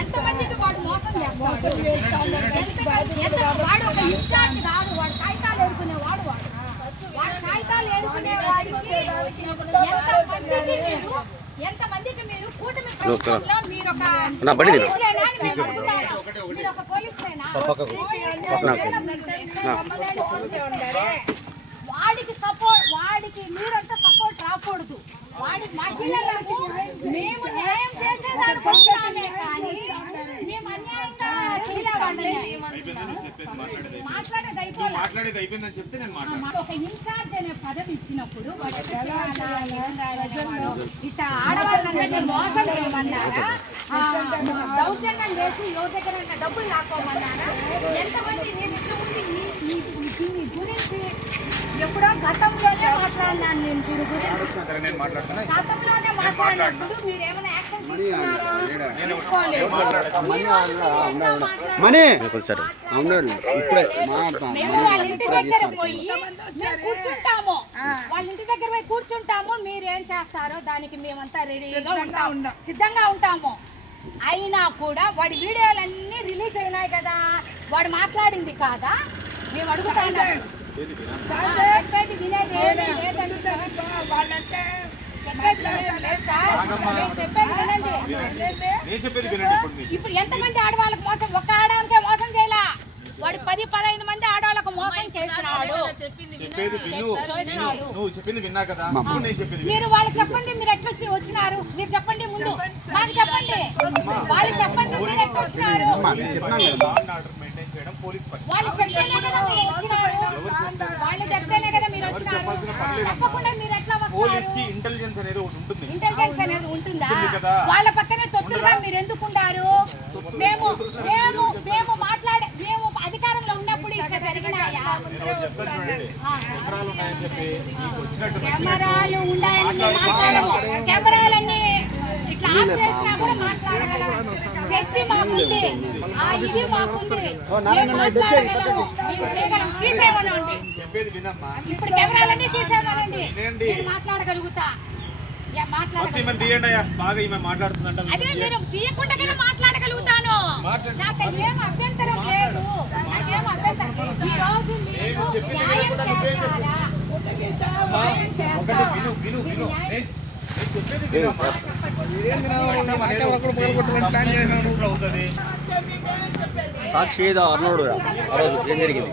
ఎంతమందికి వాడు మోసం చేస్తాడు? వాడు ఒక ఇన్ఛార్జ్ కాదు, వాడు కాగితాలు ఎదుర్కొనేవాడు. వాడు కాగితాలు ఎదుర్కొనేవాడికి ఎంతమందికి మీరు కూటమి ప్రభుత్వంలో మీరు ఒక పోలీసులేనా? మీరు ఒక పోలీసులేనా? వాడికి సపోర్ట్, వాడికి మీరంతా సపోర్ట్ రాకూడదు. వాడికి మహిళలకు మేము న్యాయం చేసేదానికి వస్తున్నామే కానీ మేము అన్యాయంగా చేయలేవాడిని. మాట్లాడేది అయిపోయిందని చెప్తే నేను ఒక ఇన్ఛార్జ్ అనే పదవి ఇచ్చినప్పుడు ఇట్లా ఆడవాళ్ళందరినీ మోసం చేయమన్నారా? దౌర్జన్యం చేసి ఎవరి దగ్గర డబ్బులు లాక్కోమన్నారా? ఎంతమంది నేను ఇట్లా ఉంది దీని గురించి ఎప్పుడో గతంలోనే మాట్లాడినాను. నేను దీని గురించి గతంలోనే మాట్లాడినప్పుడు మీరు ఏమైనా యాక్షన్ తీసుకున్నారా? మేము వాళ్ళ ఇంటి దగ్గర పోయి కూర్చుంటాము, వాళ్ళ ఇంటి దగ్గర పోయి కూర్చుంటాము. మీరేం చేస్తారో దానికి మేమంతా రెడీగా ఉంటాం, సిద్ధంగా ఉంటాము. అయినా కూడా వాడి వీడియోలన్నీ రిలీజ్ అయినాయి కదా, వాడు మాట్లాడింది కాదా? మేము అడుగుతాము. చెప్పేది వినేది ఏమీ లేదండి, చెప్పేది వినండి. ఇప్పుడు ఎంతమంది ఆడవాళ్ళకి మోసం, ఒక్క ఆడవాళ్ళకే మోసం చేయలా, వాడు 10-15 మంది ఆడవాళ్ళకు మోసం చేస్తున్నాడు. మీరు వాళ్ళు చెప్పండి, మీరు ఎట్లా వచ్చినారు? మీరు చెప్పండి, ముందు మాకు చెప్పండి. వాళ్ళు చెప్పండి, మీరు ఎట్లా వచ్చినారు? వాళ్ళు చెప్తేనే కదా మీరు వచ్చినారు. వాళ్ళు చెప్తేనే కదా మీరు వచ్చినారు. తప్పకుండా మీరు ఎట్లా వస్తారు? ఇంటెలిజెన్స్ అనేది ఉంటుందా? వాళ్ళ పక్కనే తొత్తులుగా మీరు ఎందుకుంటారు? మేము అధికారంలో ఉన్నప్పుడు ఇట్లా జరిగినాయా? కెమెరాలు ఉన్నాయని మాట్లాడము. కెమెరాలన్నీ ఇట్లా ఆఫ్ చేసినా కూడా మాట్లాడగలం శక్తి మాకుంది, ఆ ఇది మాకుంది, మాట్లాడగలము, తీసేమనండి. ఇప్పుడు కెమెరాలన్నీ తీసేమనండి, నేను మాట్లాడగలుగుతా. అదే మీరు తీయకుండా మాట్లాడగలుగుతాను. నాకు ఏం అభ్యంతరం లేదు, నాకేం అభ్యంతరం. ఈ రోజు మీరు న్యాయం చేస్తారా? సాక్షి అర్నోడు ఆ రోజు ఏం జరిగింది?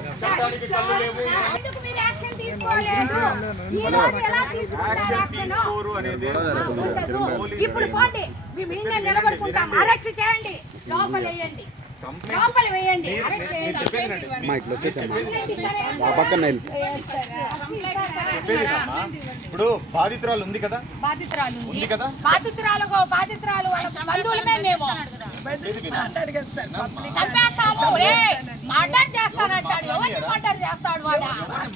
ఇప్పుడు పోండి, మేము నిలబడుకుంటాం. అరెస్ట్ చేయండి, లోపల వేయండి, లోపల వేయండి. ఇప్పుడు బాధితురాలు ఉంది కదా, బాధితురాలు బంధువులమే మేము చంపేస్తాము, మర్డర్ చేస్తానంటాడు. ఎవరిని మర్డర్ చేస్తాడు?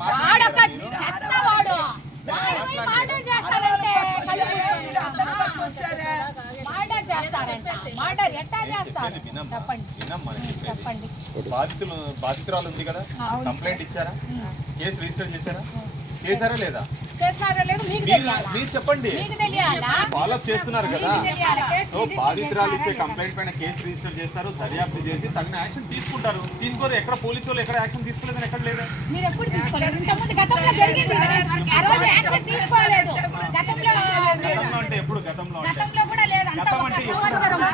వాడొక చెత్తవాడు, మర్డర్ చేస్తారంటే మర్డర్ చేస్తారంట. మర్డర్ ఎట్టా చేస్తారు చెప్పండి. బాధితురాలు ఉంది కదా, కంప్లైంట్ ఇచ్చారా? కేసు రిజిస్టర్ చేశారా లేదా? చేస్తారో లేదు మీకు తెలియాలా? మీరు చెప్పండి, మీకు తెలియాలా? ఫాలో అప్ చేస్తున్నారు కదా. సో బాధితురాలు ఇచ్చే కంప్లైంట్ పైన కేసు రిజిస్టర్ చేస్తారు, దర్యాప్తు చేసి తగిన యాక్షన్ తీసుకుంటారు. తీసుకోరు. ఎక్కడ పోలీసు వాళ్ళు ఎక్కడ యాక్షన్ తీసుకోలేదని ఎక్కడ లేదా? మీరు ఎప్పుడు తీసుకోలేదు? ఇంతకుముందు గతంలో జరిగింది, ఆ రోజు యాక్షన్ తీసుకోలేదు. గతంలో అంటే ఎప్పుడు? గతంలో కూడా లేదు. అంత ఒక సంవత్సరం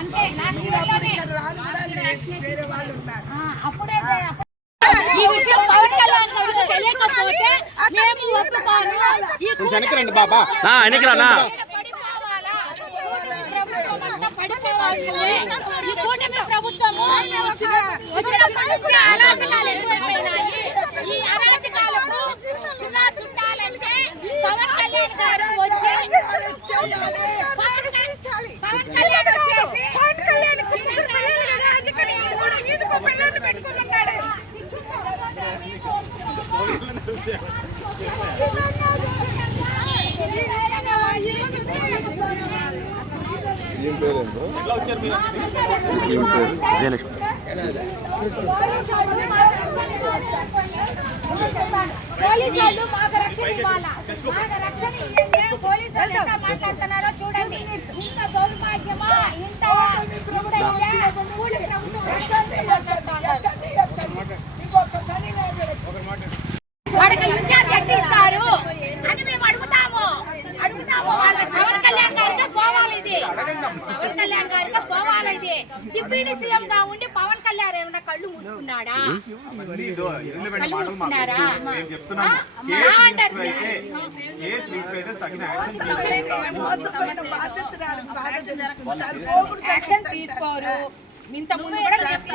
అంటే లాస్ట్ ఇయర్ లోనే అప్పుడే. ఈ విషయం పవన్ కళ్యాణ్ గారికి తెలియకపోతే మేము ఒప్పుకోను. ఈ కూటమి ప్రభుత్వము వచ్చినప్పటి నుంచి అరాచకాలు ఎక్కువైపోయినాయి. ఈ అరాచకాలకు సున్నా చుట్టాలంటే పవన్ కళ్యాణ్ గారు వచ్చి పవన్ కళ్యాణ్ వచ్చేసి పోలీసు వాళ్ళు మాకు రక్షణ ఇవ్వాలా. పోలీసు వాళ్ళు ఎంత మాట్లాడుతున్నారో చూడండి. డిప్యూటీ సీఎం గా ఉండి పవన్ కళ్యాణ్ ఏమన్నా కళ్ళు మూసుకున్నాడా? అవన్నీ ఇదో irrelevant కళ్ళు మాటలు మాకు మూసుకున్నారా? వద్దు. మేము చెప్తున్నాము కేసు రిజిస్టర్ అయితే తగిన యాక్షన్ తీసుకోరు. ఇంత ముందు కూడా చెప్పండి.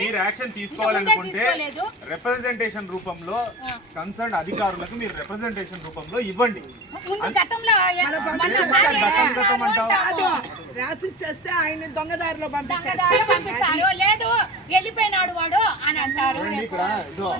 మీరు యాక్షన్ తీసుకోవాలనుకుంటే తీసుకోలేదు. రిప్రజెంటేషన్ రూపంలో కన్సర్న్ అధికారులకు మీరు రిప్రజెంటేషన్ రూపంలో ఇవ్వండి. ముందు గతంలో రాసి చేస్తే ఆయన దొంగదారిలో పంపిస్తారు. లేదు వెళ్ళిపోయినాడు వాడు అని అంటారు. ఇక్కడ ఇదో